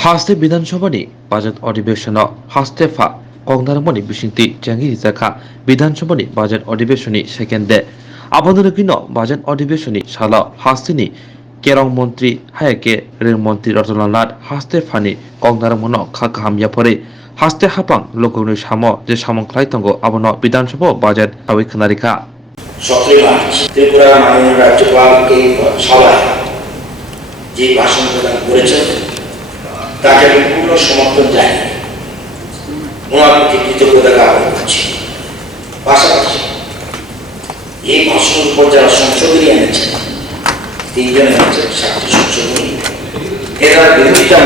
하스테 비단서바니 바젯 어디베셔너 하스테파 공나라머니 비신티 장기리자카 비단서바니 바젯 어디베셔니 세켄데 아바누르기너 바젯 어디베셔니 살라 하스티니 কেরং মন্ত্রী হায়াকে রেল মন্ত্রী রতনলাল নাথ হাস্তেফানি কংনারামনো খাকাহামিয়াফরে হাস্তে হাপাং লোকগনি সাম যে সামং খাইতঙ্গ আবন বিধানসভা বাজেট আবিখানারিকা 17 মার্চ ত্রিপুরার মাননীয় রাজ্যপাল এই সভায় যে ভাষণ প্রদান করেছেন তাকে আমি পূর্ণ সমর্থন জানাই ওনার প্রতি কৃতজ্ঞতা জ্ঞাপন করছি পাশাপাশি এই ভাষণের উপর যারা সংশোধনী এনেছেন তিনজনের হচ্ছে সাতটি সংশোধনী এটার বিরোধিতা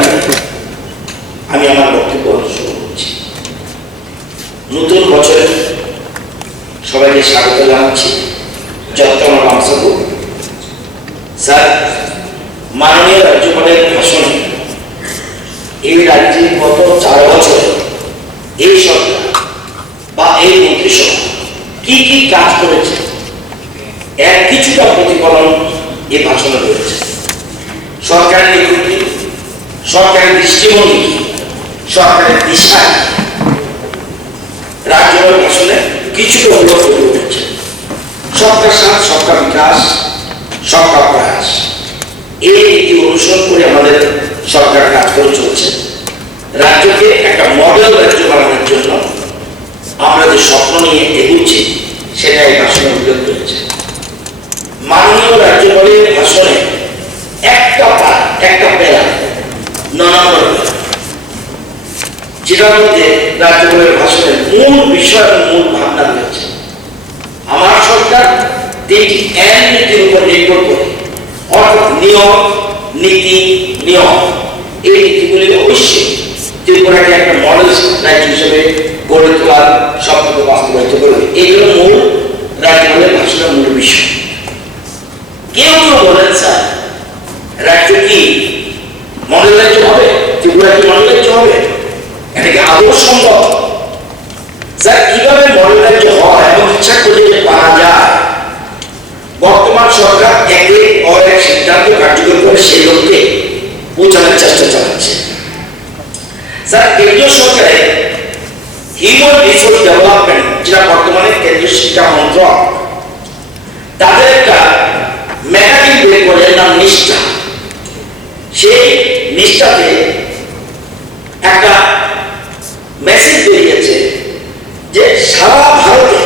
আমি আমার বক্তব্য শুরু করছি নতুন বছরে সবাইকে স্বাগত জানাচ্ছি যত্তমা বাংসাবু স্যার মাননীয় রাজ্যপালের ভাষণে এই রাজ্যে গত 4 বছরে এই সরকার বা এই মন্ত্রিসভা কি কি কাজ করেছে এর কিছুটা প্রতিফলন এই ভাষণে রয়েছে সরকারের নীতি সরকারের দৃষ্টিভঙ্গি সরকারের দিশা রাজ্যপালের ভাষণে কিছুটা উল্লেখ করে উঠেছে সরকার সাথ সরকার বিকাশ সরকার প্রয়াস এই নীতি অনুসরণ করে আমাদের সরকার কাজ করে চলছে রাজ্যকে একটা মডেল রাজ্য বানানোর জন্য আমরা যে স্বপ্ন নিয়ে এগুচ্ছি সেটা এই ভাষণে উল্লেখ করেছে মাননীয় রাজ্যপালের ভাষণে একটা প্যারা 9 নম্বর যেটার মধ্যে রাজ্যপালের ভাষণের মূল বিষয় এবং মূল ভাবনা রয়েছে আমার সরকার 3টি এন নীতির উপর নির্ভর করে অর্থাৎ নিয়ম নীতি নিয়ম এই নীতিগুলি অবশ্যই ত্রিপুরাকে একটা মডেল রাজ্য হিসেবে গড়ে তোলার স্বপ্নকে বাস্তবায়িত করবে এইগুলো মূল রাজ্যপালের ভাষণের মূল বিষয় কেউ বলেন স্যার রাজ্য কি মডেল রাজ্য হবে ত্রিপুরা কি মডেল রাজ্য হবে এটাকে আদৌ সম্ভব স্যার কিভাবে মডেল রাজ্য হয় এবং ইচ্ছা করলে পারা যায় বর্তমান সরকার একে পর এক সিদ্ধান্ত কার্যকর করে সেই লক্ষ্যে পৌঁছানোর চেষ্টা চালাচ্ছে স্যার কেন্দ্রীয় সরকারের হিউম্যান রিসোর্স ডেভেলপমেন্ট যেটা বর্তমানে কেন্দ্রীয় শিক্ষা মন্ত্রক তাদের একটা ম্যাগাজিন বের করে নাম নিষ্ঠা সেই নিষ্ঠাতে একটা মেসেজ বেরিয়েছে যে সারা ভারতে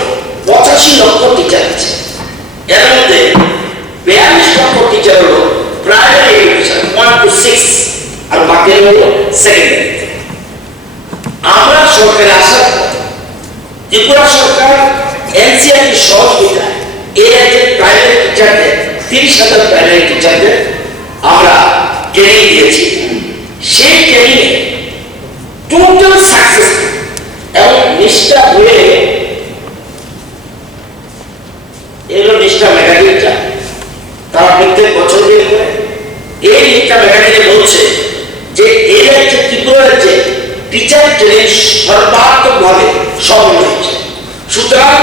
85 লক্ষ টিচার আছে এর মধ্যে 42 লক্ষ টিচার হলো প্রাইমারি এডুকেশন 1 to 6 আর বাকি হলো সেকেন্ডারি আমরা সরকারে আসার পর ত্রিপুরা সরকার এনসিআরটি সহযোগিতায় এই রাজ্যের প্রাইমারি টিচারদের 30,000 প্রাইমারি টিচারদের আমরা ট্রেনিং দিয়েছি সেই ট্রেনিংয়ে টোটাল সাকসেস এবং নিষ্ঠা হয়ে এলো নিষ্ঠা ম্যাগাজিনটা তারা প্রত্যেক বছর বের করে এই নিষ্ঠা ম্যাগাজিনে বলছে যে এই রাজ্যে ত্রিপুরা রাজ্যে টিচার ট্রেনিং সর্বাত্মকভাবে সফল হয়েছে সুতরাং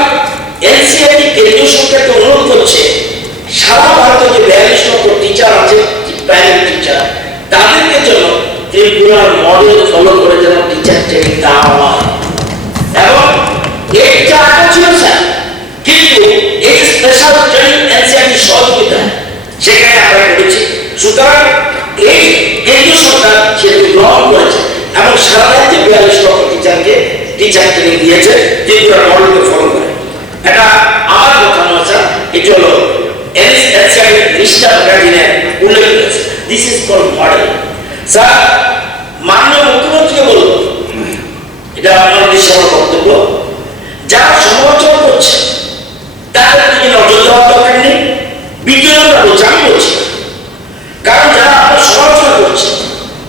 এনসিআরটি কেন্দ্রীয় সরকারকে অনুরোধ করছে সারা ভারতে যে 42 লক্ষ টিচার আছে প্রাইমারি টিচার তাদেরকে জন্য ত্রিপুরার মডেল ফলো করে যেন টিচার ট্রেনিং দেওয়া হয় এবং এই 4 বছর স্যার কিন্তু এই স্পেশাল ট্রেনিং এনসিআরটি সহযোগিতায় সেখানে আমরা করেছি সুতরাং এই কেন্দ্রীয় সরকার সেটাকে গ্রহণ করেছে এবং সারা রাজ্যে 42 লক্ষ টিচারকে টিচার ট্রেনিং দিয়েছে ত্রিপুরার মডেলকে ফলো করে এটা আমার কথা নয় স্যার এটা হলো এনসিআরটি নিষ্ঠা ম্যাগাজিনে উল্লেখ করেছে this is called model sir মাননীয় মুখ্যমন্ত্রীকে বলব এটা আমার উদ্দেশ্য আমার বক্তব্য যারা সমালোচনা করছে তাদের দিকে নজর দেওয়ার দরকার নেই বিজ্ঞানীরা বলছে আমি বলছি কারণ যারা আপনার সমালোচনা করছে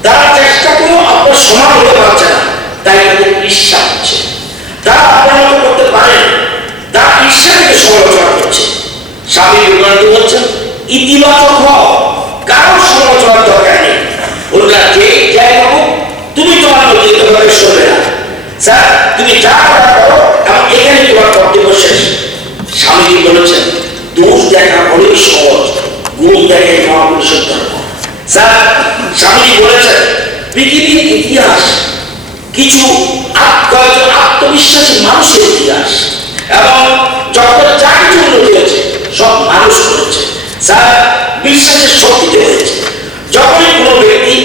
তারা চেষ্টা করেও আপনার সমান হতে পারছে না তাই তাদের ঈর্ষা হচ্ছে তারা আপনার মতো করতে পারেন তারা ঈর্ষা থেকে সমালোচনা করছে স্বামী বিবেকানন্দ বলছেন ইতিবাচক হও কারণ সমালোচনার দরকার নেই ওরা যে যাই হোক তুমি তোমার মধ্যে সরবে না স্যার তুমি যা করা করো এবং এখানে তোমার কর্তব্য শেষ স্বামীজি বলেছেন দোষ দেখা বড়ই সহজ গুণ দেখে মহাপুরুষের ধর্ম স্যার স্বামীজি বলেছেন পৃথিবীর ইতিহাস কিছু কয়েকজন আত্মবিশ্বাসী মানুষের ইতিহাস, এবং জগতের যা কিছু উন্নতি হয়েছে সব মানুষ করেছে, যার বিশ্বাসের শক্তিতে হয়েছে। যখনই কোনো ব্যক্তি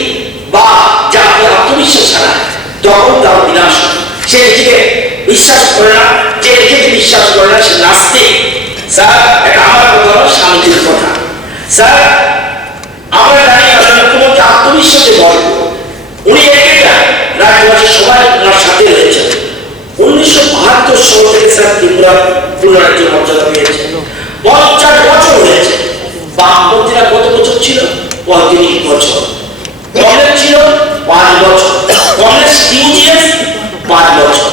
বা জাতি আত্মবিশ্বাস হারায় তখন তার বিনাশ হয়। সে নিজেকে বিশ্বাস করে না, যে নিজেকে বিশ্বাস করে না সে নাস্তিক। স্যার, এটা আমার কথা নয়, স্বামীজির কথা। স্যার, আমরা জানি আমাদের মুখ্যমন্ত্রী আত্মবিশ্বাসে ভরপুর। উনি একা রাজ্যবাসী সবাই ওনার সাথে রয়েছেন। 1972 সাল থেকে স্যার ত্রিপুরা পূর্ণরাজ্য মর্যাদা পেয়েছে। 50 বছর হয়েছে। বামপন্থীরা কত বছর ছিল? 35 বছর। কংগ্রেস ছিল 5 বছর। কংগ্রেস ইউজিএফ 5 বছর।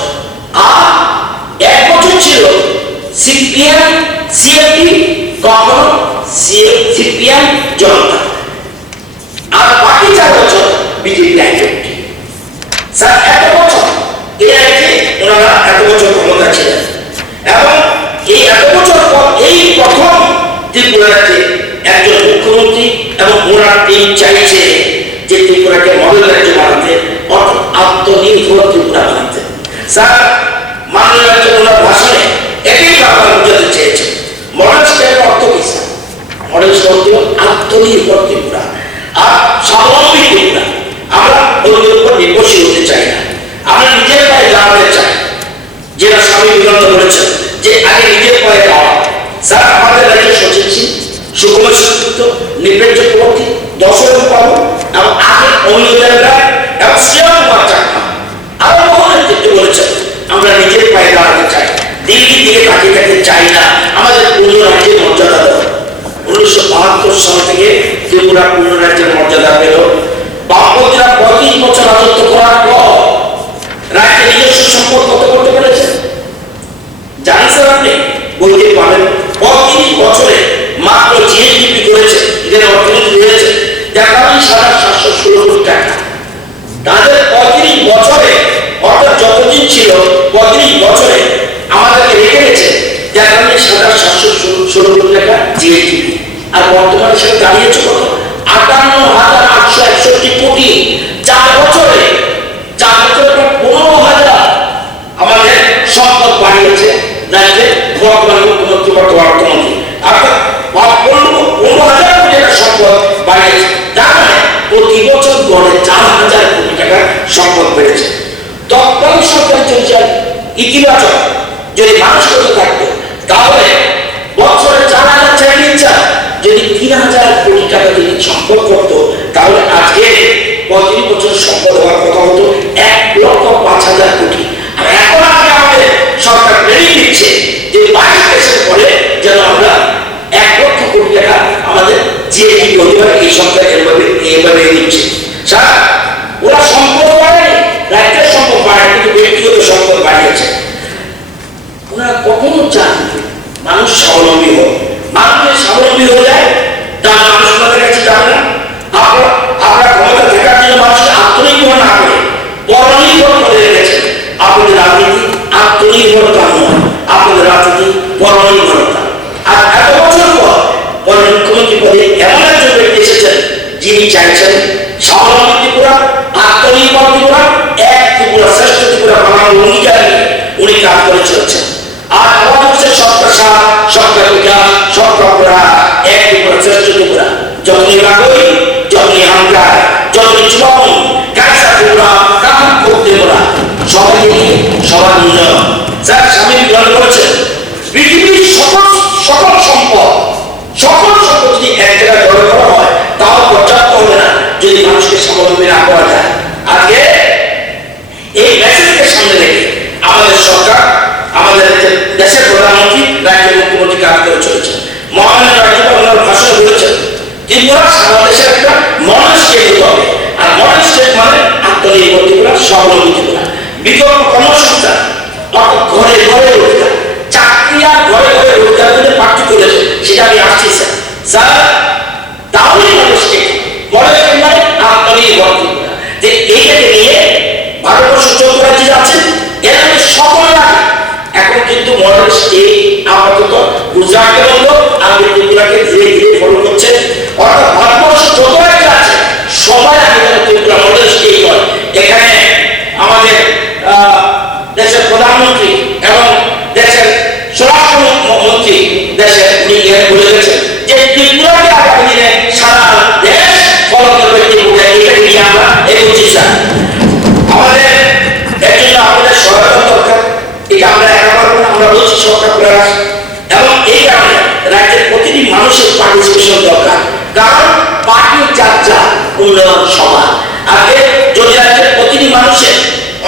আর 1 বছর ছিল সিপিএম সিএপি, কখনো সিপিএম জনতা। আর বাকি 4 বছর বিজেপি আইডেন্টি। স্যার, এত বছর এর আগে ওনারা এত বছর ক্ষমতা ছিলেন, এবং এই এত বছর পর এই প্রথম ত্রিপুরাতে একজন মুখ্যমন্ত্রী এবং ওনার টিম চাইছে যে ত্রিপুরাকে মডেল রাজ্য বানাতে, অর্থাৎ আত্মনির্ভর ত্রিপুরা বানাতে। স্যার, মাননীয় রাজ্যের ওনার ভাষণে একই কথা বোঝাতে চেয়েছে। মডেল স্টেটের অর্থ কি স্যার? মডেল স্টেট আত্মনির্ভর ত্রিপুরা আর স্বাবলম্বী ত্রিপুরা। আমরা অন্যের উপর নির্ভরশীল হতে চাই না, আমরা নিজের পায়ে দাঁড়াতে চাই, যেটা স্বামী বিবেকানন্দ বলেছেন যে আগে নিজের পায়ে দাঁড়াও। স্যার, আমাদের রাজ্যের সচিব সুকুমার সেনগুপ্ত, নিপেন চক্রবর্তী, দশরথ বাবু এবং আগে অন্যদের এবং শ্রেয়া কুমার চাকমা আরো বহু নেতৃত্ব বলেছেন আমরা নিজের পায়ে দাঁড়াতে চাই, দিল্লির দিকে তাকিয়ে থাকতে চাই না, আমাদের পূর্ণ রাজ্যের মর্যাদা দেব। 1972 সাল থেকে ত্রিপুরা পূর্ণ রাজ্যের মর্যাদা পেল। বামপন্থীরা 35 বছর রাজত্ব করার পর রাজ্যে নিজস্ব সম্পদ কত করতে পেরেছে জানেন স্যার? আপনি বলতে পারেন 35 বছরে মাত্র জিএসডিপি করেছে, এদের অর্থনীতি রয়েছে 43,716 কোটি টাকা। তাদের 35 বছরে, অর্থাৎ যতদিন ছিল 35 বছরে আমাদেরকে রেখে গেছে 43,716 কোটি টাকা জিএসডিপি। আর বর্তমানে সেটা দাঁড়িয়েছে কত? 58,861 কোটি। 4 বছরে 15,000 আমাদের সম্পদ বাড়িয়েছে রাজ্যে বর্তমান মুখ্যমন্ত্রী, বর্তমান অর্থমন্ত্রী। অর্থাৎ 15,000 কোটি টাকা সম্পদ বাড়িয়েছে। তার মানে প্রতি বছর গড়ে 4,000 কোটি টাকা সম্পদ বেড়েছে। তৎকালীন সরকার চলছে ইতিবাচক যদি মানুষ করতে থাকতো, তাহলে বছরে 4,000 চাইলে যদি 3,000 কোটি টাকা যদি সম্পদ করতো, তাহলে আজকে 35 বছর সম্পদ হওয়ার কথা হতো 1,05,000 কোটি। আর এখন আগে আমাদের সরকার বেরিয়ে দিচ্ছে যে 22 দেশের পরে যেন আমরা 1 লক্ষ কোটি টাকা আমাদের জিএসডি হতে পারে। এই সরকার এভাবে দিচ্ছে। স্যার, ওরা সম্পদ বাড়েনি, রাজ্যের সম্পদ বাড়ে, কিন্তু ব্যক্তিগত সম্পদ বাড়িয়েছে। ওনারা কখনো চান মানুষ স্বাবলম্বী হোক। মানুষ স্বাবলম্বী হয়ে যায়, তার মানুষ আমাদের কাছে যাবে না। আপনারা ক্ষমতা থাকার জন্য মানুষকে আত্মনির্ভর না করে পরনির্ভর করে রেখেছেন। আপনাদের রাজনীতি আত্মনির্ভরতা নয়, আপনাদের রাজনীতি পরনির্ভরতা। আর এত বছর পর মুখ্যমন্ত্রী পদে এমন একজন ব্যক্তি এসেছেন যিনি চাইছেন স্বাবলম্বী ত্রিপুরা, আত্মনির্ভর ত্রিপুরা, এক ত্রিপুরা শ্রেষ্ঠ ত্রিপুরা বানানোর অঙ্গীকার নিয়ে উনি কাজ করে চলছেন। আর আমার হচ্ছে সবকা সাথ, সবকা বিকাশ, সবকা প্রয়াস, এক ত্রিপুরা শ্রেষ্ঠ ত্রিপুরা। যতই বাগই, যতই হামকার, যতই চুয়াবন, কাইসা ত্রিপুরা, কাহার খুব ত্রিপুরা, সবাই নিয়ে সবার উন্নয়ন। স্যার, স্বামী বিবেকানন্দ বলেছেন পৃথিবীর সকল সম্পদ যদি এক জায়গায় জড়ো করা হয় তাও পর্যাপ্ত হবে না যদি মানুষকে স্বাবলম্বী না করা যায়। আজকে এই মেসেজকে সামনে রেখে আমাদের সরকার, আমাদের দেশের প্রধানমন্ত্রী, রাজ্যের মুখ্যমন্ত্রী কাজ করে চলেছেন। মহামান্য রাজ্যপাল ওনার ভাষণে বলেছেন ত্রিপুরা সারা দেশের একটা মডেল স্টেট হতে হবে। আর মডেল স্টেট মানে আত্মনির্ভর ত্রিপুরা, স্বাবলম্বী ত্রিপুরা। বিকল্প কর্মসংস্থান, অর্থাৎ ঘরে ঘরে রোজগার, চাকরি আর ঘরে ঘরে রোজগার করে পার্থক্য রয়েছে, সেটা আমি আসছি স্যার। স্যার, তাহলেই মডেল স্টেট, মডেল স্টেট মানে আত্মনির্ভর ত্রিপুরা। যে এইটাকে নিয়ে ভারতবর্ষের 14 রাজ্যে আছেন, এরা সকলে লাগে। এখন কিন্তু মডেল স্টেট আপাতত গুজরাটকে বন্ধ, আগে ত্রিপুরাকে ধীরে ধীরে ফলো করছে। অর্থাৎ ভারতবর্ষের 14 রাজ্য আছে, সবাই আগে ত্রিপুরা মডেল স্টেট করে। প্রধানমন্ত্রী এবং দেশের স্বরাষ্ট্রমন্ত্রী দেশে উনি বলে গেছেন যে ত্রিপুরাকে আগামী দিনে সারা দেশ ফলো করবে ত্রিপুরা, এটাকে নিয়ে আমরা এগোচ্ছি স্যার। আমাদের এর জন্য আমাদের সহায়তা দরকার, এটা আমরা একা পারবো না, আমরা বলছি সরকার প্রয়াস, এবং এই কারণে রাজ্যের প্রতিটি মানুষের পার্টিসিপেশন দরকার, কারণ পার্টি যার যা উন্নয়ন সমান। আগে যদি রাজ্যের প্রতিটি মানুষের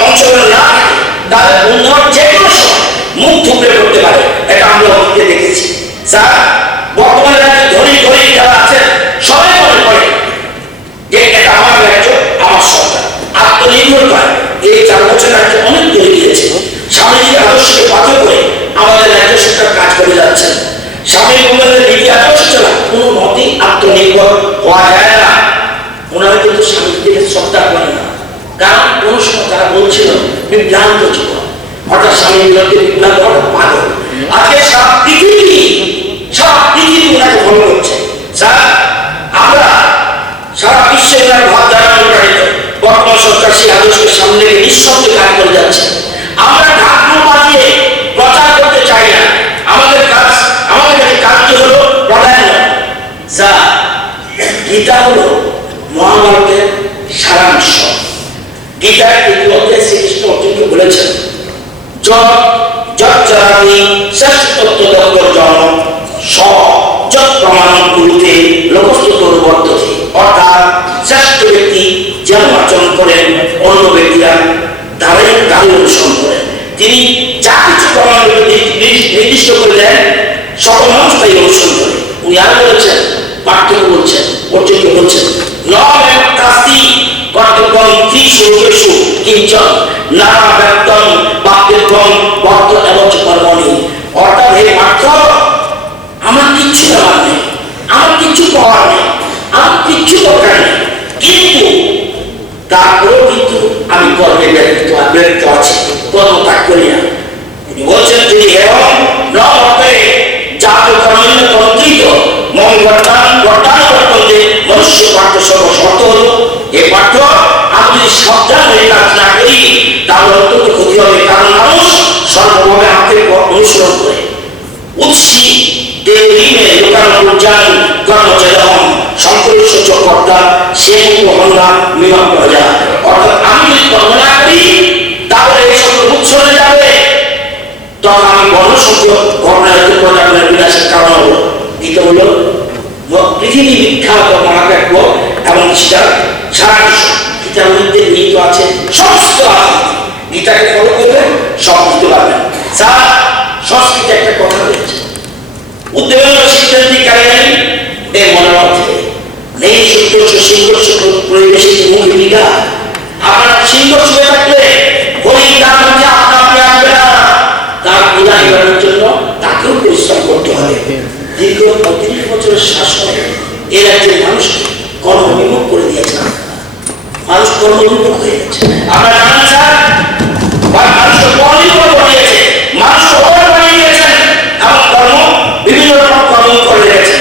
অংশগ্রহণ না থাকে তাহলে উন্নয়ন যে কোনো সময় মুখ থুবড়ে করতে পারে, এটা আমরা অতীতে দেখেছি স্যার। বর্তমানে রাজ্যে ধনী ধনী যারা আছেন সবাই মনে করে যে এটা আমার রাজ্য, আমার সরকার, আত্মনির্ভর করে। এই 4 বছর রাজ্য অনেক ধনী দিয়েছে, স্বামীজির আদর্শকে পাথর করে আমাদের রাজ্য সরকার কাজ করে যাচ্ছেন। স্বামী বিবেকানন্দের নীতি আদর্শ ছাড়া কোনো মতেই আত্মনির্ভর হওয়া যায় না। ওনারা কিন্তু স্বামীজিকে শ্রদ্ধা করেন না, কারণ কোন সময় তারা বলছিল বিভ্রান্ত জীবন, অর্থাৎ স্বামী বিবেকানন্দ বিভ্রান্ত হওয়ার পাগল। আজকে সারা পৃথিবী ওনাকে ফলো করছে স্যার। আমরা সারা বিশ্বে ওনার ভাবধারা অনুপ্রাণিত, বর্তমান সরকার সেই আদর্শকে সামনে রেখে নিঃশব্দে কাজ করে যাচ্ছে। আমরা ঢাকঢোল বাজিয়ে প্রচার করতে চাই না, আমাদের কাছে কাজটি হলো প্রাধান্য স্যার। গীতা হলো মহাভারতের সারাংশ। গীতার তৃতীয় অধ্যায়ে শ্রীকৃষ্ণ অর্জুনকে বলেছেন, যৎচরামি শ্রেষ্ঠতত্ত্বদগ্ধর্জন যৎ প্রমাণম কুরুতে লোকস্ততর বর্ততে। অর্থাৎ শ্রেষ্ঠ ব্যক্তি যেমন আচরণ করেন অন্য ব্যক্তিরা তারাই অনুসরণ করেন। তিনি যা কিছু প্রমাণ নির্দিষ্ট করে দেন সকল মানুষ তাই অনুসরণ করে। উনি আরো বলেছেন, পার্থক্য বলছেন, অর্জুনকে বলছেন, কর্তব্যম ত্রিশূকেষু কিঞ্চন নানা ব্যক্তম বাক্যম বর্ত এবং কর্মণি। অর্থাৎ হে পার্থ, আমার কিচ্ছু দেওয়ার নেই, আমার কিচ্ছু পাওয়ার নেই, আমার কিচ্ছু দরকার নেই, কিন্তু তারপরেও কিন্তু আমি কর্মে ব্যতীত আছি, কর্ম ত্যাগ করি না। তিনি বলছেন, তিনি এবং নবে জাত কর্মের তন্ত্রিত মন বর্তানুবর্তন্তে মনুষ্য পার্থ সর্বশর্ত হল। এ পার্থ, আমি যদি সাবধান হয়ে কাজ না করি তাহলে অত্যন্ত ক্ষতি হবে, কারণ মানুষ সর্বভাবে আমাকে অনুসরণ করে। উৎসি দেবীমে লোকানুজ্জান কর্মচয়ম সংকলস্য চকর্তা সে হন্না মিমা প্রজা। অর্থাৎ আমি যদি কর্ম না করি তাহলে এই সকল উৎস হয়ে যাবে, তখন আমি বর্ণসংখ্য ঘটনায়িত প্রজাগুলোর বিনাশের কারণ হলো। এটা হলো পৃথিবী বিখ্যাত মহাকাব্য এবং সেটা সারাংশ। গীতার মধ্যে নিহিত আছে সমস্ত আছে, গীতাকে ফলো করবেন সব বুঝতে পারবেন স্যার। সংস্কৃতে একটা কথা রয়েছে, উদ্দেশ্য সিদ্ধান্তিকারী এর মনের মধ্যে নেই সূত্র সিংহর্ষ পরিবেশিত মুখে বিঘা। আপনার সিংহর্ষ হয়ে থাকলে হরিণ তার মধ্যে আপনা আপনি আসবে না, তার পূজা করার জন্য তাকেও পরিশ্রম করতে হবে। দীর্ঘ 35 বছরের শাসনে এ রাজ্যের মানুষকে কর্মবিমুখ করে দিয়েছেন, মানুষ কর্মবিমুখ হয়ে গেছে। আপনারা জানেন স্যার, মানুষকে কর্মবিমুখ বানিয়েছে, মানুষ অপরাধ বানিয়ে দিয়েছেন এবং বিভিন্ন রকম কর্ম করে গেছেন।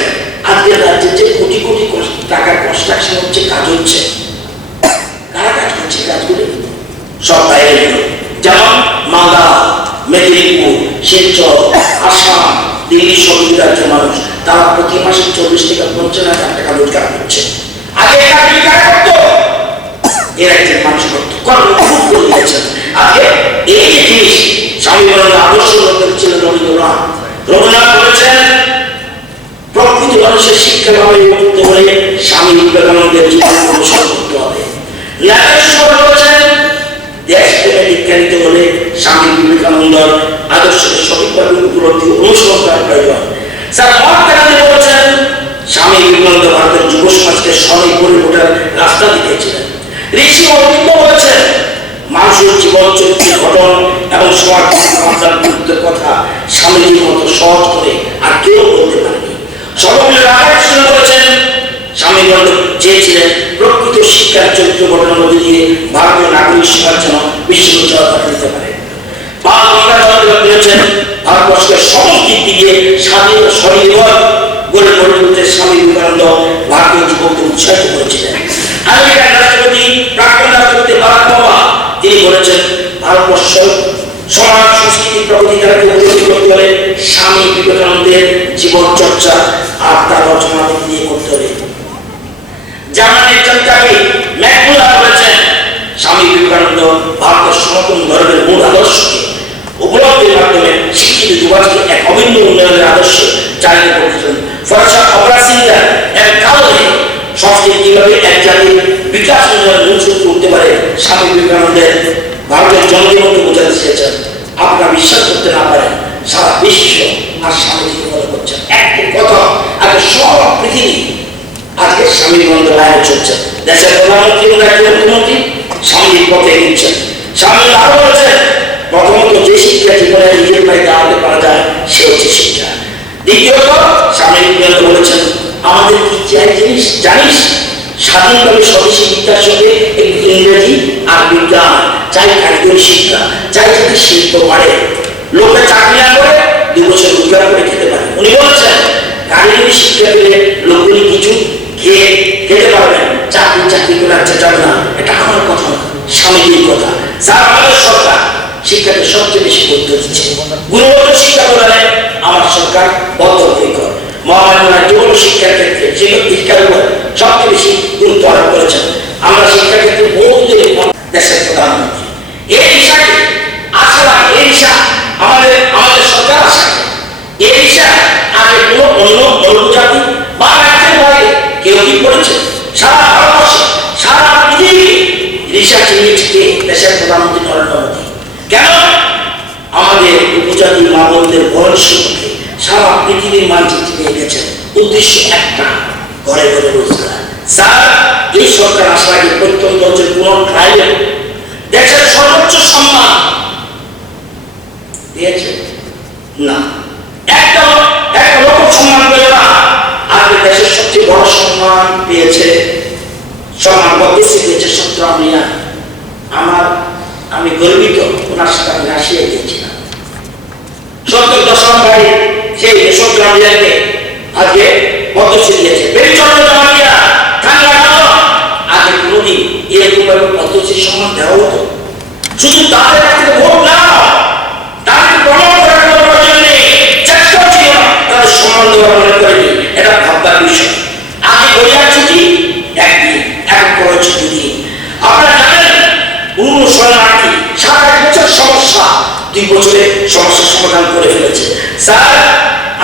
আজকের রাজ্যে যে কোটি কোটি টাকার কনস্ট্রাকশন হচ্ছে, কাজ হচ্ছে, কারা কাজ করছে? কাজগুলি সব বাইরে, যেমন মালদা, মেদিনীপুর, শিলচর, আসাম, দিল্লি সব রাজ্যের মানুষ, তারা প্রতি মাসে 40 থেকে 50 হাজার টাকা রোজগার করছে। আগে কারা করতো? এ রাজ্যের মানুষ করতো, কর্মবিমুখ করে দিয়েছেন। আগে এই যে জিনিস স্বামী বিবেকানন্দের আদর্শ ছিলেন রবীন্দ্রনাথ বলেছেন, প্রকৃত মানুষের শিক্ষা ভাবে মুক্ত হলে স্বামী বিবেকানন্দের জীবন অনুসরণ করতে হবে। নাথেশ্বর বলেছেন, দেশ প্রেমে বিজ্ঞানিত হলে স্বামী বিবেকানন্দের আদর্শকে সঠিকভাবে উপলব্ধি অনুসরণ করার প্রয়োজন। স্যার মহাত্মা গান্ধী বলেছেন, স্বামী বিবেকানন্দ ভারতের যুব সমাজকে সঠিক করে ওঠার রাস্তা দেখিয়েছিলেন। ঋষি অরবিন্দ বলেছেন, মানুষের জীবন চরিত্রের গঠন এবং সমাজ সমাধান গুরুত্বের কথা স্বামীজির মতো সহজ করে আর কেউ বলতে পারেনি। সর্বপল্লী রাধাকৃষ্ণ বলেছেন, স্বামী বিবেকানন্দ চেয়েছিলেন প্রকৃত শিক্ষার চরিত্র গঠনের মধ্যে দিয়ে ভারতীয় নাগরিক সমাজ যেন বিশ্বকে চলাফেরা দিতে পারে। বাল গঙ্গাধর বলেছেন, ভারতবর্ষকে সমস্ত দিক দিয়ে স্বাধীন ও স্বনির্ভর গড়ে তুলতে স্বামী বিবেকানন্দ ভারতীয় যুবকদের উৎসাহিত করেছিলেন। আমেরিকার রাষ্ট্রপতি প্রাক্তন রাষ্ট্রপতি বারাক ওবামা তিনি বলেছেন, ভারতবর্ষ সমাজ সংস্কৃতি প্রগতি দ্বারা উপলব্ধি করতে হলে স্বামী বিবেকানন্দের জীবন চর্চা আর তার রচনা দিয়ে করতে হবে। জার্মানির চিন্তাবিদ ম্যাকমুলার বলেছেন স্বামী বিবেকানন্দ ভারতের সনাতন ধর্মের মূল আদর্শকে উপলব্ধির মাধ্যমে শিক্ষিত যুবককে এক অভিন্ন উন্নয়নের আদর্শ চালিত করতেছেন। ফরাসি অপরাসিংরা এক কারণে সংস্কৃতি কিভাবে এক জাতির বিকাশ উন্নয়নের মূল সূত্র উঠতে পারে স্বামী বিবেকানন্দের ভারতের জনগণকে বোঝাতে চেয়েছেন। আপনারা বিশ্বাস করতে না পারেন সারা বিশ্ব আর স্বামীজিকে ফলো করছেন। একটা কথা আগে সব পৃথিবী আজকে স্বামী বিবেকানন্দ লাইনে চলছে। দেশের প্রধানমন্ত্রী এবং রাজ্য মুখ্যমন্ত্রী স্বামীজির পথে এগিয়েছেন। স্বামী আরো বলেছেন প্রথমত যে শিক্ষা জীবনে নিজের পায়ে দাঁড়াতে পারা যায় সে হচ্ছে শিক্ষা। দ্বিতীয়ত স্বামী বিবেকানন্দ বলেছেন আমাদের কি চাই জিনিস জানিস, স্বাধীনভাবে স্বদেশী বিদ্যার সঙ্গে একটু ইংরেজি আর বিজ্ঞান, চাই কারিগরি শিক্ষা, চাই যদি শিল্প বাড়ে, লোকে চাকরি না করে 2 বছর রোজগার করে খেতে পারে। উনি বলেছেন কারিগরি শিক্ষা পেলে লোকগুলি কিছু খেয়ে খেতে পারবেন, চাকরি করে আচ্ছা যাবে না। এটা আমার কথা না, স্বামীজির কথা। যার আমাদের সরকার শিক্ষাকে সবচেয়ে বেশি গুরুত্ব দিচ্ছে। গুণগত শিক্ষা প্রদানে আমার সরকার বদ্ধপরিকর। মহামান্য রাজ্যগুলো শিক্ষার ক্ষেত্রে শিক্ষার উপর সবচেয়ে বেশি গুরুত্ব আরোপ করেছেন। আমরা শিক্ষার ক্ষেত্রে বহুদিন দেশের প্রধানমন্ত্রী এই বিষয়টি আশা লাগে, এই বিষয় আমাদের সরকার আশা এই বিষয় আগে কোনো অন্য অনুজাতি বা রাজ্যের বাইরে কেউ কি করেছে? সারা ভারতবর্ষে সারা পৃথিবী রিসার্চ নিয়ে দেশের প্রধানমন্ত্রী নরেন্দ্র মোদী। কেন? আমাদের উপজাতি মা বোনদের বরণশীলকে সারা পৃথিবীর মানচিত্রে নিয়ে গেছেন। উদ্দেশ্য একটা, ঘরে ঘরে রোজগার। স্যার এই সরকার আসার আগে প্রত্যন্ত অঞ্চল কোন ট্রাইবে দেশের সর্বোচ্চ সম্মান দিয়েছে না, একটা লোক সম্মান পেল না। আজকে দেশের সবচেয়ে বড় সম্মান পেয়েছে, সম্মান পদ্মশ্রী পেয়েছে সত্যরাম মিয়া। আমি গর্বিত, ওনার সাথে আমি রাশিয়া গিয়েছিলাম। 70 দশম ভাই সেই সত্যরাম মিয়াকে আজকে পদ্মশ্রী দিয়েছে। আগে কোনদিন এরকম পদ্মশ্রী সম্মান দেওয়া হতো? শুধু তাদের কাছে ভোট না, তাদের প্রমাণ করার কোনো প্রয়োজন নেই, চেষ্টা ছিল না তাদের সম্মান দেওয়ার মনে করেনি। এটা ভাববার বিষয়। আগে গড়িয়ার ছুটি একদিন, এখন করে ছুটি দিন। আপনারা জানেন পুরনো শরণার্থী 7-8 বছর সমস্যা 2 বছরে সমস্যার সমাধান করে ফেলেছে। স্যার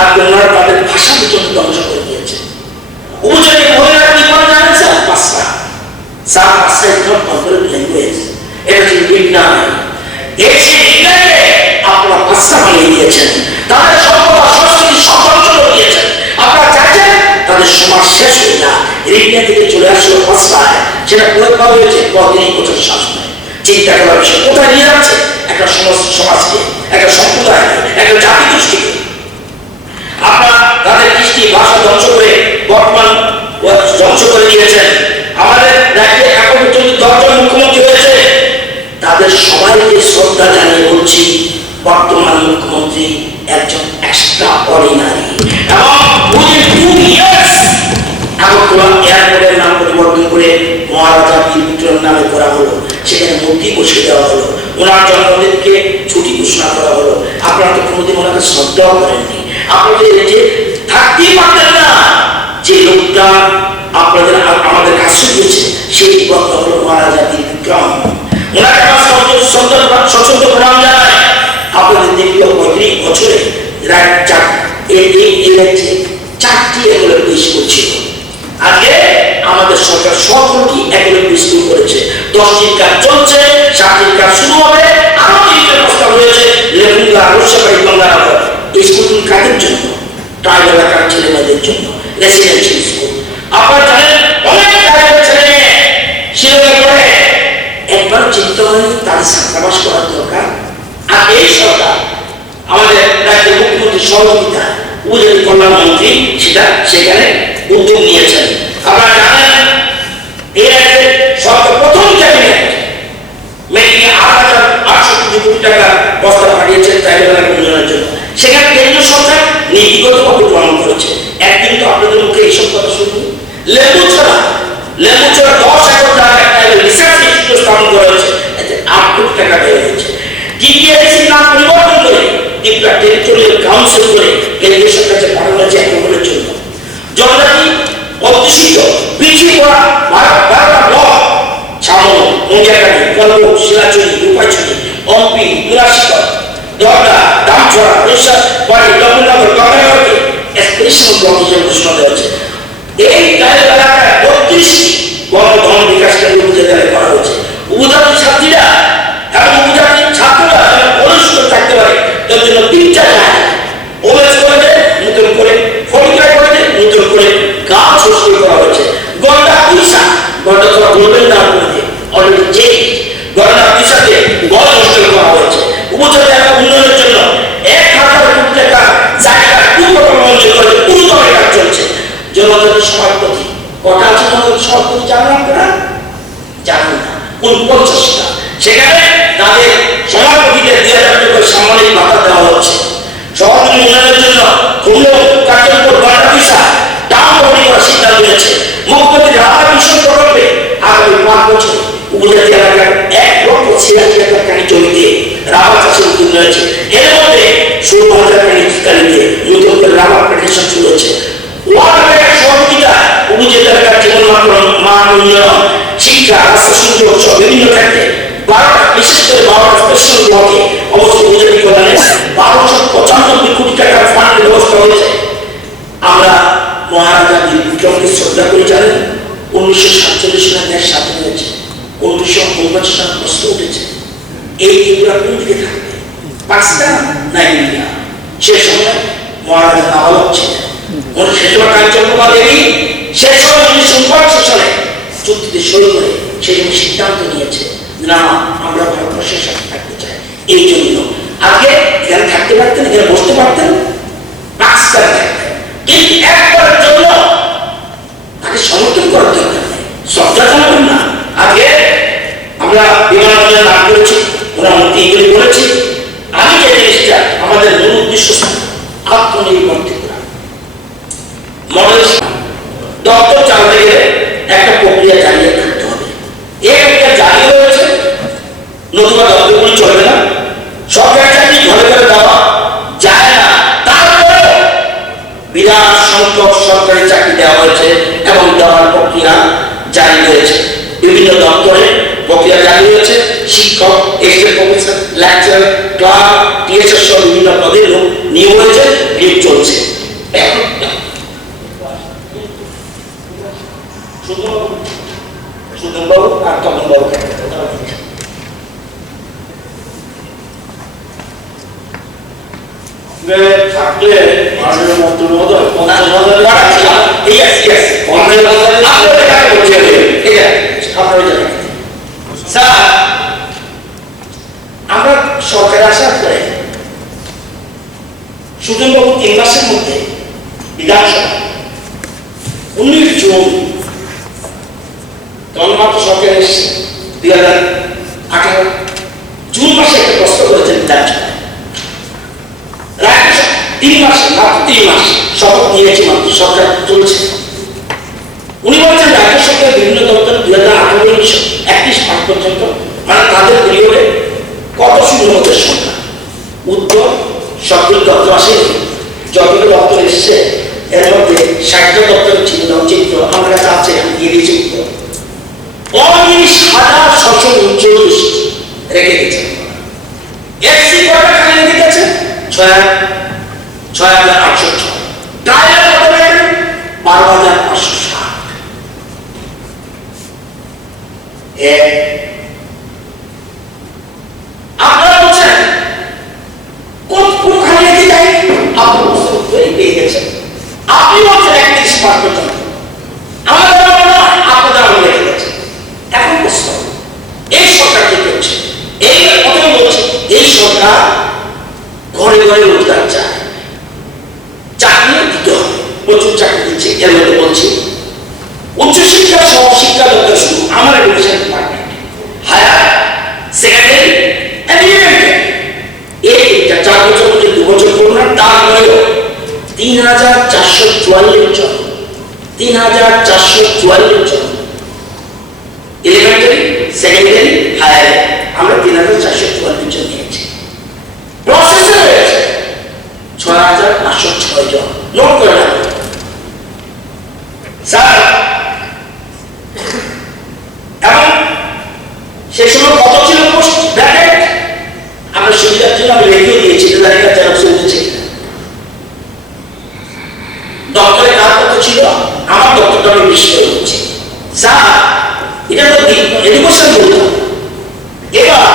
আপনি ওনারা তাদের ভাষা পর্যন্ত ধ্বংস করে দিয়েছে। উপজাতি মহিলারা কি করে জানেন স্যার? 5টা কম্পারেটিভ ল্যাঙ্গুয়েজ, এটা হচ্ছে বিজ্ঞান। এই সেই বিজ্ঞানকে আপনারা 5টা বানিয়ে দিয়েছেন। তাদের সভ্যতা সংস্কৃতি সব ধ্বংস করে দিয়েছেন। আপনারা চাইছেন তাদের সমাজ শেষ হয়ে না, রিজ্ঞান থেকে চলে আসলো 5টায়। সেটা প্রয়োগ করা হয়েছে 30 বছর শাসনে। চিন্তা করার বিষয়, কোথায় নিয়ে যাচ্ছে একটা সমাজকে, একটা সম্প্রদায়কে, একটা জাতি গোষ্ঠীকে। আপনারা তাদের কৃষ্টি ভাষা ধ্বংস করে বর্তমান ধ্বংস করে দিয়েছেন। আমাদের রাজ্যে এখন পর্যন্ত 10 জন মুখ্যমন্ত্রী হয়েছে, তাদের সবাইকে শ্রদ্ধা জানিয়ে বলছি বর্তমান মুখ্যমন্ত্রী একজন এক্সট্রা অর্ডিনারি। এবং উইদিন 2 ইয়ার্স আগরতলা এয়ারপোর্টের নাম পরিবর্তন করে মহারাজা বীর বিক্রম নামে করা হলো। সেখানে মূর্তি বসিয়ে দেওয়া হলো, ওনার জন্মদিনকে ছুটি ঘোষণা করা হলো। আপনারা তো কোনোদিন ওনাকে শ্রদ্ধাও করেননি। আপনাদের যে থাকতেই পারতেন না, যে লোকটা আপনাদের আমাদের আশ্রয় দিয়েছে সেই কথা হলো মহারাজা বীর বিক্রম। ওনাকে আমার সচেতন প্রণাম জানায়। আপনাদের দেখলেও 35 বছরে রাজ্যে 4টি একলব্য স্কুল ছিল। আজকে আমাদের সরকার সকলটি একলব্য স্কুল করেছে। 10টির কাজ চলছে, 7টির কাজ শুরু হবে। আরো 3টির প্রস্তাব রয়েছে লেবুঙ্গা, রসবাড়ি, গঙ্গানগর। এই স্কুলগুলি কাদের জন্য? ট্রাইবাল এলাকার ছেলে মেয়েদের জন্য রেসিডেন্সিয়াল স্কুল। আপনারা জানেন অনেক ট্রাইবাল ছেলে মেয়ে শিলংয়ে পড়ে, একবার চিন্তা হয়নি তাদের ছাত্রাবাস করার দরকার। আর এই সরকার আমাদের রাজ্যের মুখ্যমন্ত্রী সহযোগিতা উপজাতি কল্যাণ মন্ত্রী সেখানে উদ্যোগ নিয়েছেন। আপনারা জানেন এই রাজ্যের সরকার প্রথম ক্যাবিনেট মেয়েকে 8,800 কোটি টাকা প্রস্তাব পাঠিয়েছেন ট্রাইবাল এলাকা উন্নয়নের জন্য। সেখানে কেন্দ্রীয় সরকার নীতিগতভাবে গ্রহণ করেছে। একদিন তো আপনাদের মুখে এইসব কথা শুনুন। লেবু ছাড়া 10 একর জায়গায় রিসার্চ ইনস্টিটিউট স্থাপন করা হয়েছে, এতে 8 কোটি টাকা দেওয়া হয়েছে। টিটিএসসি নাম মঞ্জুর করে কেন্দ্রীয় সরকার যে পাঠানো হয়েছে অ্যাপ্রুভালের জন্য। জলদাটি অধ্যুষিত পিছিয়ে পড়া 12টা ব্লক ছামং, মঙ্গিয়াকাটি, কলবক, শিলাচুরি, রূপাইছড়ি, অম্পি, দুরাশিকর, দরদা, দামছড়া, বৈশাখ, বাড়ি, লবণনগর, গঙ্গানগরকে স্পেশাল ব্লক হিসেবে ঘোষণা দেওয়া হয়েছে। এই টাইল এলাকায় 32টি গণধন বিকাশকারী উপজেলায় করা হয়েছে। উপজাতির ছাত্রীরা এবং উপজাতির ছাত্ররা যেন বলিষ্ঠ থাকতে পারে তার জন্য 3টা জায়গা ওমেন্স কলেজে নতুন করে, ফটিকরা কলেজে নতুন করে গাছ হোস্টেল করা হয়েছে। গন্ডা পিসা, গন্ডা তোরা বলবেন না আপনাদের অলরেডি চেঞ্জ, গন্ডা পিসাতে গজ হোস্টেল করা হয়েছে। উপজাতি এলাকা উন্নয়নের জন্য 1000 কোটি টাকা জায়গা মঞ্জুর করে পুরোদমে কাজ চলছে। জনজাতি সভাপতি কটা আছে? জনজাতি সভাপতি জানেন আপনারা? জানেন না। 49টা। সেখানে তাদের সভাপতিদের 2000 টাকা সামরিক ভাতা দেওয়া হচ্ছে। শহরের উন্নয়নের জন্য খুলনা কার্যকর গন্ডা পিসা টাউন তৈরি করার সিদ্ধান্ত নিয়েছে। মুখ্যমন্ত্রী রাধা মিশন প্রকল্পে আগামী 5 বছর উপজাতি এলাকার 1,86,000 টাকা জমিতে রাবার চাষের উদ্যোগ রয়েছে। এর মধ্যে 16,000 কানিতে নতুন করে রাবার প্ল্যান্টেশন শুরু হচ্ছে। ওয়াটার সহযোগিতা উপজাতি এলাকার মান উন্নয়ন, শিক্ষা, রাস্তা সুযোগ সহ বিভিন্ন ক্ষেত্রে 12টা, বিশেষ করে 12টা স্পেশাল ব্লকে অবস্থিত উপজাতি কল্যাণে 1295 কোটি টাকার ফান্ডের ব্যবস্থা হয়েছে। আমরা মহারাজা বীর বিক্রমকে শ্রদ্ধা করে জানেন 1947 সালে দেশ স্বাধীন হয়েছে, 1949 সালে প্রশ্ন উঠেছে এই ত্রিপুরা কোন দিকে থাকবে, পাকিস্তান না ইন্ডিয়া? সে সময় মহারাজা নাবালক ছিলেন। সে সময় 1949 সালে চুক্তিতে সই করে সে সিদ্ধান্ত নিয়েছে না আমরা ভারতবর্ষের সাথে থাকতে চাই। এই জন্য আগে এখানে থাকতে পারতেন, এখানে বসতে পারতেন, পাকিস্তানে থাকতেন, কিন্তু একবারের জন্য তাকে সমর্থন করার দরকার নেই, শ্রদ্ধা জানাবেন না। আগে আমরা বিমানবন্দরে নাম করেছি, ওরা মন্ত্রী এগুলি বলেছি। আমি যে জিনিসটা আমাদের মূল উদ্দেশ্য আত্মনির্ভর ত্রিপুরা মডেল দপ্তর চালাতে গেলে একটা প্রক্রিয়া চালিয়ে থাকতে হবে। এই প্রক্রিয়া জারি হয়েছে, নতুবা দপ্তরগুলি চলবে না। সরকারি চাকরি ঘরে ঘরে দেওয়া যায় না, তারপরে বিরাট সংখ্যক সরকারি চাকরি দেওয়া হয়েছে এবং দেওয়ার প্রক্রিয়া জারি হয়েছে। বিভিন্ন দপ্তরে প্রক্রিয়া জারি হয়েছে। শিক্ষক, এক্সিস্ট্যান্ট প্রফেসর, লেকচারার, ক্লার্ক, টিএসএস সহ বিভিন্ন পদে লোক নিয়োগ হয়েছে, নিয়োগ চলছে। সুদনবাবু আর তপনবাবু থাকলে মাননীয় মন্ত্রী মহোদয় আমরা সরকারে আসার পরে সুদনবাবু 3 মাসের মধ্যে বিধানসভা 19 জুন তন্মাত্র সরকার এসেছে 2018 জুন মাসে একটা প্রস্তাব করেছেন বিধানসভা। 3 মাস মাত্র 3 মাস শপথ নিয়েছে, মাত্র সরকার চলছে। উনি বলছেন রাজ্য সরকার বিভিন্ন দপ্তর 2018-31 মাস পর্যন্ত মানে তাদের পিরিয়ডে কত শূন্যপদের সংখ্যা। উত্তর সবগুলো দপ্তর আসেনি, যতগুলো দপ্তর এসছে এর মধ্যে 60টা দপ্তরের চিহ্ন চিত্র আমরা কাছে আছে, দিয়ে দিয়েছি উত্তর 19,639 রেখে দিয়েছেন। এসসি কটা খালি রেখে দিয়েছে 6,806, টাইলার কত রেখে 12,560। আপনারা বলছেন কোন খালি রেখে যায়, আপনি পেয়ে গেছেন। আপনি বলছেন 31 মাস পর্যন্ত, আমাদের আপনাদের আমি রেখে গেছেন। এখন প্রশ্ন এই সরকার কি করছে? এই কথা বলছে এই সরকার ঘরে ঘরে রোজগার চায়, চাকরি দিতে হবে, প্রচুর চাকরি দিচ্ছে। এর মধ্যে বলছি উচ্চশিক্ষা সহ শিক্ষা দপ্তর শুরু আমার এডুকেশন ডিপার্টমেন্ট, হায়ার সেকেন্ডারি এই 4 বছর মধ্যে 2 বছর করুন না, তারপরেও 3,444 জন, 3,444 জন এলিমেন্টারি, সেকেন্ডারি, হায়ার আমরা 3,444 জন নিয়েছি। প্রসেসে রয়েছে 6,000 সেই সময় কত ছিল পোস্ট ব্র্যাকেট আমরা সুবিধার জন্য আমি রেখেও দিয়েছি জানিনা জেরক্স উঠেছে ডক্টরের কাজ কত ছিল আমার ডক্টরটা আমি বেশি করে দিচ্ছি স্যার এটা তো এডুকেশন বলতো এবার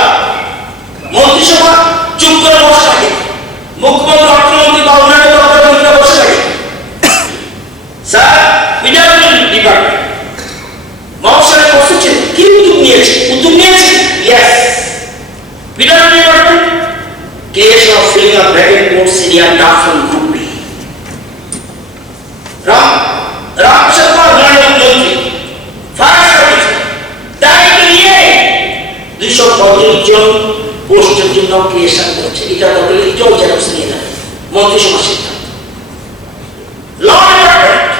মন্ত্রিসভা চুপ করে বসে থাকে মুখ্যমন্ত্রী অর্থমন্ত্রী বা অন্যান্য দপ্তরের বসে থাকে স্যার পিডব্লিউডি ডিপার্টমেন্ট মহাশয়ের প্রশ্ন ছিল কি উদ্যোগ নিয়েছে yes PWD department creation of filling of vacant posts in your staff from Group B. Ram Sharma Montri, Fire Service, দায়িত্ব নিয়ে 235 জন পোস্টের জন্য ক্রিয়েশন করেছে এটা টোটালি জল জেরক্স নিয়ে যাবে মন্ত্রিসভা সিদ্ধান্ত ল ডিপার্টমেন্ট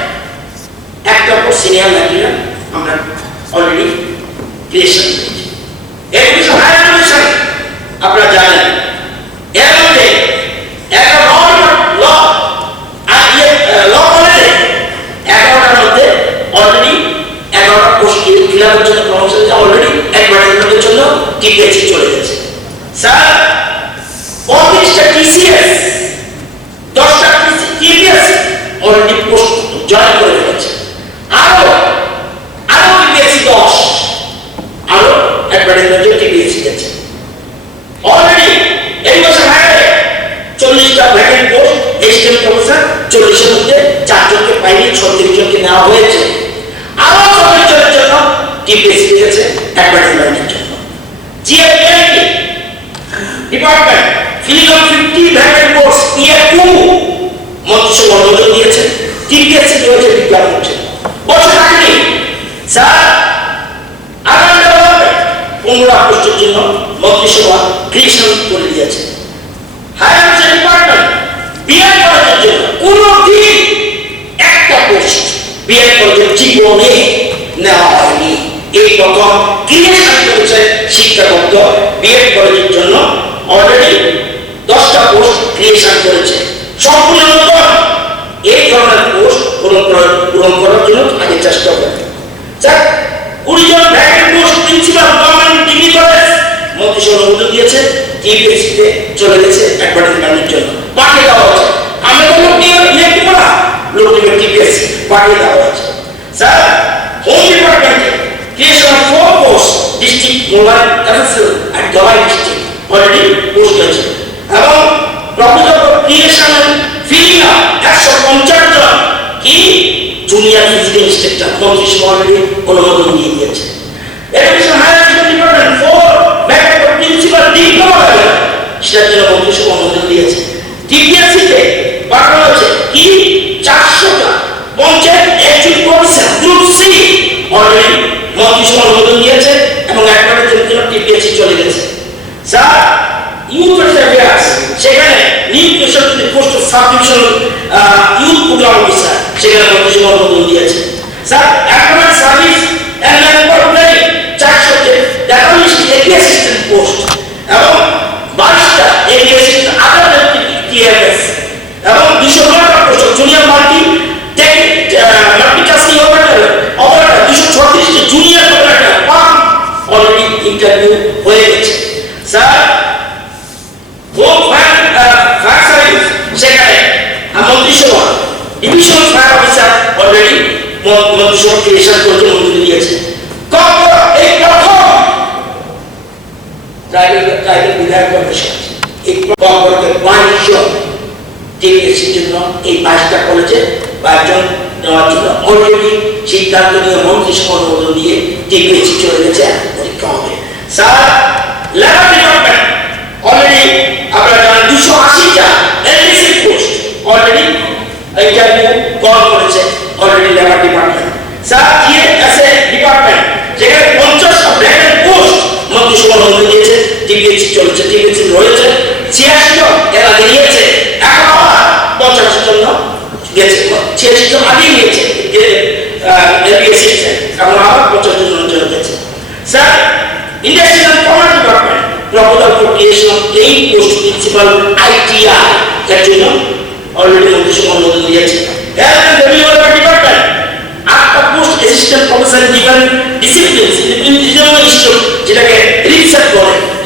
একটা পোস্ট সিনিয়র ম্যানেজার আমরা অলরেডি ক্রিয়েশন করেছি এর বিষয়ে হায়ার কমিশন আপনারা জানেন এর মধ্যে একটা ল কলেজে 11টার মধ্যে অলরেডি 11টা পোস্ট ফিলাপের জন্য প্রমোশন অলরেডি অ্যাডভার্টাইজমেন্টের জন্য টিপিএসসি চলে গেছে স্যার 35টা টিসিএস 10টা টিপিএসসি অলরেডি পোস্ট জয়েন করে ফেলেছে আরো টিপিএসসি 10 আরো অ্যাডভার্টাইজমেন্টের টিপিএসসি গেছে অলরেডি এই বছর হায়ারে 40টা ভ্যাকেন্ট পোস্ট এসটিএম প্রফেসর 40 এর মধ্যে 4 জনকে পাইনি 36 জনকে নেওয়া হয়েছে আরো 36 জনের জন্য টিপিএসসি গেছে অ্যাডভার্টাইজমেন্টের জন্য GAP department filling of 50 vacant post year 2 মন্ত্রিসভা অনুমোদন দিয়েছে টিপিএসসি হয়েছে বিজ্ঞাপন বছর আগেই স্যার আগামী ডেভেলপমেন্ট 15টা পোস্টের জন্য মন্ত্রিসভা ক্রিয়েশন করে দিয়েছে হায়ার এডুকেশন ডিপার্টমেন্ট বিএড কলেজের জন্য কোনো দিন একটা পোস্ট বিএড কলেজের জীবনে নেওয়া হয়নি এই প্রথম ক্রিয়েশন করেছে শিক্ষা দপ্তর বিএড কলেজের জন্য অলরেডি 10টা পোস্ট ক্রিয়েশন করেছে সম্পূর্ণ নতুন এই ধরনের পোস্ট পূরণ করার জন্য আগে চেষ্টা করে স্যার 20 জন vacant post principal government degree college মন্ত্রিসভা অনুমোদন দিয়েছে টিপিএসসিতে চলে গেছে অ্যাডভার্টাইজমেন্টের জন্য পাঠিয়ে দেওয়া হচ্ছে আমরা তো লোক নিয়ে দিব না লোক নিয়ে টিপিএসসি পাঠিয়ে দেওয়া হচ্ছে স্যার হোম ডিপার্টমেন্টে creation of 4 post district mobile officer at গভাই ডিস্ট্রিক্ট অলরেডি পোস্ট হয়েছে এবং proposal for creation filling up 150 জন কি জুনিয়র ফিজিক্যাল ইন্সট্রাক্টর মন্ত্রিসভা অলরেডি অনুমোদন দিয়ে দিয়েছে education higher education department 4 vacant for principal diploma level সেটার জন্য মন্ত্রিসভা অনুমোদন দিয়েছে টিপিএসসিতে পাঠানো হচ্ছে কি 400টা panchayat executive officer group C already মন্ত্রিসভা অনুমোদন দিয়েছে এবং একবারের জন্য টিপিএসসি চলে গেছে স্যার ইউথ অ্যাফেয়ার্স সেখানে new creation post of sub division youth programme officer সেখানে মন্ত্রিসভা অনুমোদন দিয়েছে স্যার একবার সার্ভিস এন্ড ম্যানপাওয়ার প্ল্যানিং 443টি এপি অ্যাসিস্ট্যান্ট পোস্ট এবং 22টা এপি অ্যাসিস্ট্যান্ট আদার টিএমএস এবং 209টা post junior multi multitasking operator 236টি জুনিয়র অপারেটর অলরেডি ইন্টারভিউ হয়ে গেছে স্যার হোম ফায়ার সার্ভিস সেখানে মন্ত্রিসভা ডিভিশন ফায়ার অফিসার অলরেডি মন্ত্রিসভা ক্রিয়েশন করতে অনুমতি দিয়েছে এই প্রথম ট্রাইবেল বিধায়ক কমিশন এই কর্পোরেটে 22 জন টিপিএসসির জন্য এই 22টা কলেজে 22 জন নেওয়ার জন্য অলরেডি সিদ্ধান্ত নিয়ে মন্ত্রিসভা অনুমোদন দিয়ে টিপিএসসি চলে গেছে পরীক্ষা হবে স্যার লেবার ডিপার্টমেন্ট অলরেডি আপনারা জানেন 280টা LDC post already interview call করেছে already labour department sir GSA department যেখানে 50টা ভ্যাকেন্ট পোস্ট মন্ত্রিসভা অনুমোদন দিয়েছে টিপিএসসি চলছে টিপিএসসি রয়েছে 86 জন এরা দিয়েছে এখন আবার 50 জন গেছে 86 জন আগে নিয়েছে এলপিএসসি এখন আবার 50 জন জন্য গেছে sir industrial commerce department proposal for creation of 8 post principal ITI এর জন্য অলরেডি মন্ত্রিসভা অনুমোদন দিয়েছে হেলথ এন্ড ডেভেলপমেন্ট ডিপার্টমেন্ট 8টা post assistant professor different disciplines regional institute যেটাকে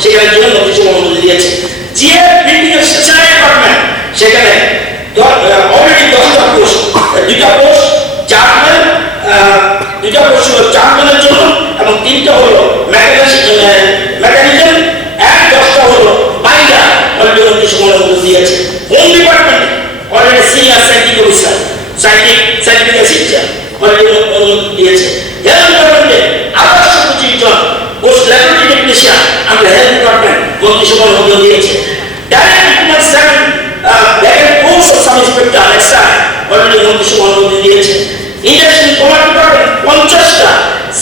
সেখানে জন্য কিছু অনুমতি দিয়েছে। জিএ বিল্ডিং এর স্টেশনারি ডিপার্টমেন্ট সেখানে অলরেডি 10টা পোস্ট, 2টা পোস্ট চারম্যান, 2টা পোস্ট হলো চারম্যানের জন্য এবং 3টা হলো মেকানিজম, আর 10টা হলো বাইরা অলরেডি কিছু অনুমতি দিয়েছে। Home department already senior scientific officer, scientific assistant already অনুমতি দিয়েছে। হেলথ ডিপার্টমেন্টে 825 জন পোস্ট ল্যাবরেটরি টেকনিশিয়ান আমরা হেলথ ডিপার্টমেন্ট মন্ত্রিসভা অনুমোদন দিয়েছে। ডাইরেক্ট রিক্রুটমেন্ট 7 ব্যাকের post sub inspector XI already মন্ত্রিসভা অনুমোদন দিয়েছে। ইন্ডাস্ট্রি কমান্ড ডিপার্টমেন্ট 50টা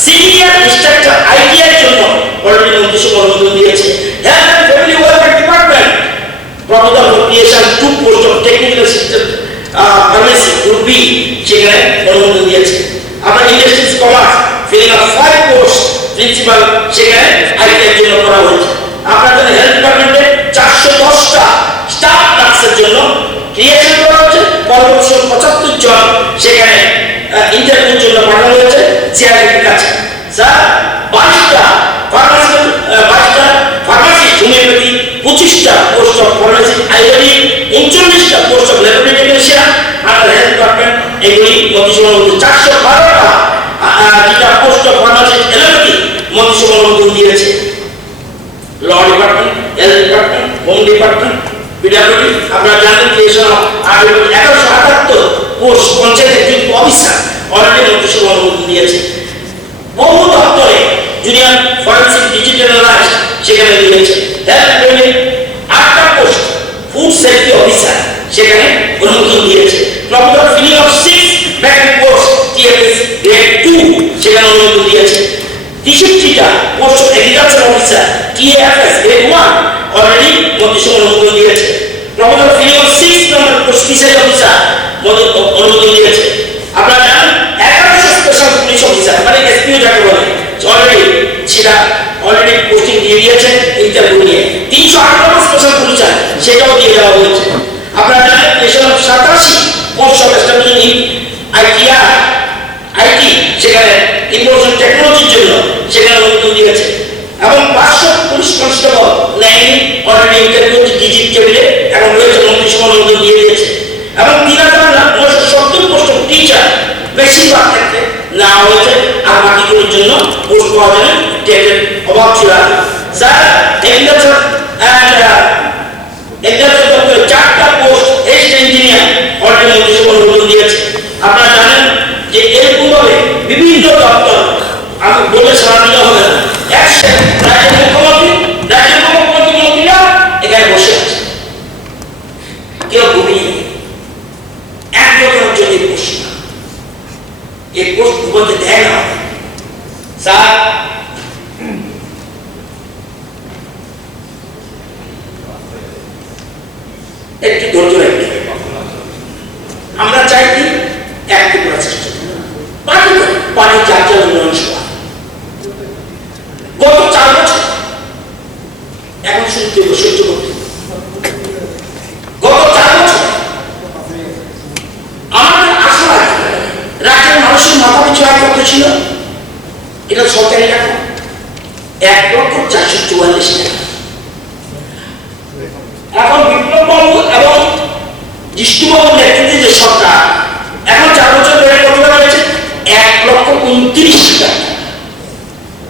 সিনিয়র ইনস্ট্রাক্টর আইটিআই এর জন্য অলরেডি মন্ত্রিসভা অনুমোদন দিয়েছে। Health and family welfare department proposal for creation 2 post of technical assistant pharmacy group B সেখানে অনুমোদন দিয়েছে। আমরা industries commerce filling of 5 post principal সেখানে আইটিআই এর জন্য করা হয়েছে। আপনাদের হেলথ ডিপার্টমেন্টে 410টা স্টাফ নার্সের জন্য ক্রিয়েশন করা হয়েছে। পরবর্তী 75 জন সেখানে ইন্টারভিউর জন্য পাঠানো হয়েছে চেয়ারম্যানের কাছে। স্যার 22টা ফার্মাসি হোমিওপ্যাথি, 25টা পোস্ট অফ ফার্মাসি আইওডি, 39টা post of laboratory technician under health department এগুলি মন্ত্রিসভা অনুমোদন। 412টা যেটা পোস্ট অফ ফার্মাসি এলোপ্যাথি মন্ত্রিসভা অনুমোদন দিয়েছে। Law department, health department, home department, PWD আপনারা জানেন creation of 1178 post panchayat executive officer already মন্ত্রিসভা অনুমোদন দিয়েছে। বহু দপ্তরে জুনিয়র ফরেনসিক ডিজিটালাইজড সেখানে দিয়েছে। হেলথ ডিপার্টমেন্ট 8টা পোস্ট ফুড সেফটি অফিসার সেখানে অনুমোদন দিয়েছে। Proposal filling of 6 bracket post TFS grade 2 সেখানে অনুমোদন দিয়েছে। 63টা post of agriculture officer TFS grade 1 already মন্ত্রিসভা অনুমোদন দিয়েছে। Proposal filling of 6 number post fishery officer অনুমোদন দিয়েছে। আপনারা জানেন 1100 স্পেশাল পুলিশ অফিসার মানে এসপিও যাকে বলে অলরেডি সেটা অলরেডি পোস্টিং দিয়ে দিয়েছে ইন্টারভিউ নিয়ে। 308 স্পেশাল পুলিশ সেটাও দিয়ে দেওয়া হয়েছে। আপনারা জানেন creation of 87 post of establishing IT সেখানে ইনফরমেশন টেকনোলজির জন্য সেখানে অনুমোদন দিয়েছে। এবং 500 পুলিশ কনস্টেবল নেই অলরেডি ইন্টারভিউ ডিজিট টেবিলে এবং রয়েছে মন্ত্রিসভা অনুমোদন দিয়ে দিয়েছে। এবং 3970 পোস্ট অফ টিচার বেশিরভাগ ক্ষেত্রে নেওয়া হয়েছে, আর বাকিগুলোর জন্য পোস্ট পাওয়া যাবে টেটের অভাব ছিল। স্যার এগ্রিকালচার দপ্তরে 4টা পোস্ট এস্ট ইঞ্জিনিয়ার অলরেডি মন্ত্রিসভা অনুমোদন দিয়েছে। আপনারা জানেন যে এরকম ভাবে বিভিন্ন দপ্তর আমি বলে সারানো হবে না। রাজ্যের মুখ্যমন্ত্রী মন্ত্রীরা এখানে বসে আছে, কেউ ঘুমিয়ে একজনের জন্য পোস্ট না, এই পোস্ট বলতে দেয় না। স্যার একটু ধৈর্য রাখতে আমরা চাই কি একটি করার চেষ্টা করি। পানি যার যার উন্নয়ন সভা গত 4 বছর এখন শুনতে সহ্য করতে গত 4 বছর আমাদের আশা রাজ্যের মানুষের মাথা পিছু আয় কত ছিল? এটা সরকারি টাকা 1,444,000 টাকা। এখন বিপ্লববাবু এবং জিষ্টুবাবুর নেতৃত্বে যে সরকার এখন 4 বছর ধরে কত টাকা হয়েছে? 1,29,000 টাকা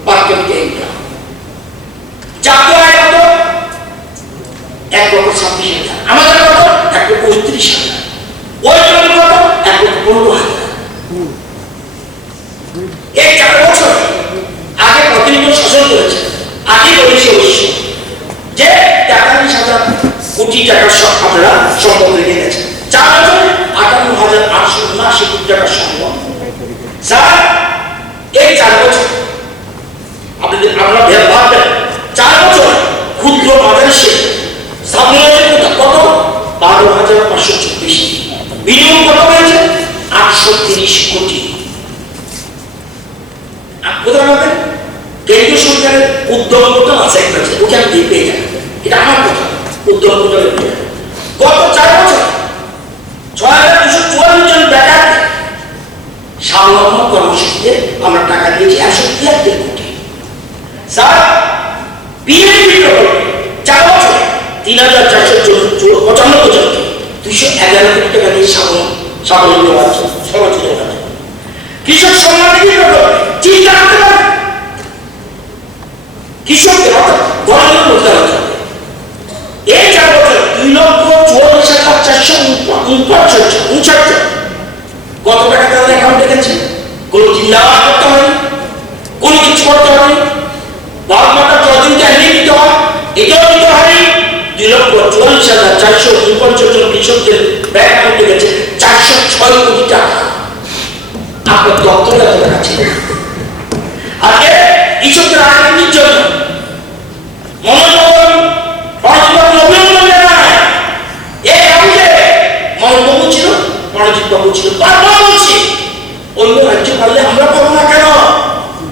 পার ক্যাপিটা ইনকাম। জাতীয় আয় কত? 1,26,000। আমাদের কত? 1,35,000। ওই জন্য কত? 1,15,000। এই 4 বছর আগে প্রতিনিধি শাসন করেছে, আগে করেছে অবশ্য যে 43,000 কোটি টাকার আপনারা সম্পদ রেখে গেছে। 4 বছর 58,879 কোটি টাকার সম্পদ। স্যার এই 4 বছর আপনারা ভাববেন 4 বছর ক্ষুদ্র বাজার সাবমিশন কত? 12,524। বিনিয়োগ কত হয়েছে? 830 কোটি। কোথায় পাবেন? কেন্দ্রীয় সরকারের উদ্যোগ পোর্টাল আছে একটা, ওখানে দিয়ে পেয়ে যাবেন। এটা আমার কথা, উদ্যোগ পোর্টালে পেয়ে যাবেন। গত 4 বছর 6,244 জন বেকার স্বাবলম্বন কর্মসূচিতে আমরা টাকা দিয়েছি 173 কোটি। স্যার বিএনপি প্রকল্প 3,495 জনকে 211 কোটি টাকা দিয়ে স্বাবলম্বী হওয়ার সহযোগিতা করে। কৃষক সম্মান নিধি চিন্তা করতে পারে কৃষকদের অর্থাৎ গণের রোজগার হতে হবে। এই 4 বছর 2,44,459 জন কত টাকা তাদের অ্যাকাউন্টে গেছে? কোনো চিন্তা করতে হয়নি, কোনো কিছু করতে হয়নি। বারমাটা যতদিনকে হারিয়ে দিতে হয় এটাও দিতে হয়নি। 2,44,459 জন কৃষকদের ব্যাংক অ্যাকাউন্টে গেছে 406 কোটি টাকা। আপনার দপ্তরে এত টাকা ছিল আগে কৃষকদের আন্দোলনের জন্য মনোনয়ন অভিনন্দন জানায়। এই রাজ্যে মনোনবাবু ছিল, মনোজিৎ বাবু ছিল, বারবার বলছি অন্য রাজ্য পারলে আমরা পাবো না কেন?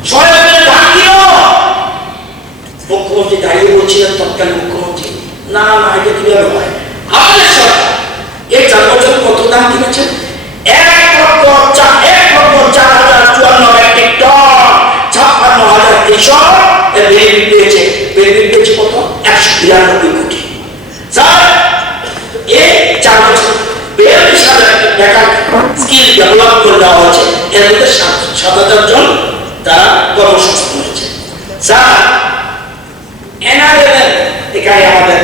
সহায়তা দান দিল। মুখ্যমন্ত্রী দাঁড়িয়ে বলছিলেন, তৎকালীন মুখ্যমন্ত্রী, না না এটা কিভাবে হয়? আমাদের সরকার এই 4 বছর কত দাম কিনেছে? 1,04,54 মেট্রিক টন, 56,000 কৃষক বেনিফিট পেয়েছে। বেনিফিট পেয়েছে কত? 192 কোটি। স্যার এই 4 বছর 42,000 টাকা স্কিল ডেভেলপ করে দেওয়া হয়েছে। এর মধ্যে 7,000 জন তারা কর্মসংস্থান হয়েছে। স্যার এনআরএল এখানে আমাদের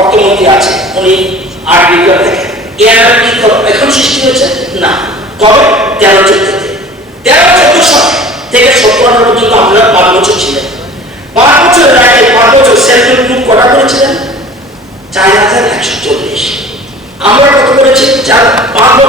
অর্থমন্ত্রী আছে, উনি আর্টিকেল দেখেন এনআরএল কি এখন সৃষ্টি হয়েছে না, কবে? 13-14 সাল থেকে 17-18 পর্যন্ত আমরা 5 বছর ছিলেন। 5 বছরের আগে 5 বছর সেলফ হেল্প গ্রুপ কটা করেছিলেন? 4,140। আমরা কত করেছি? 5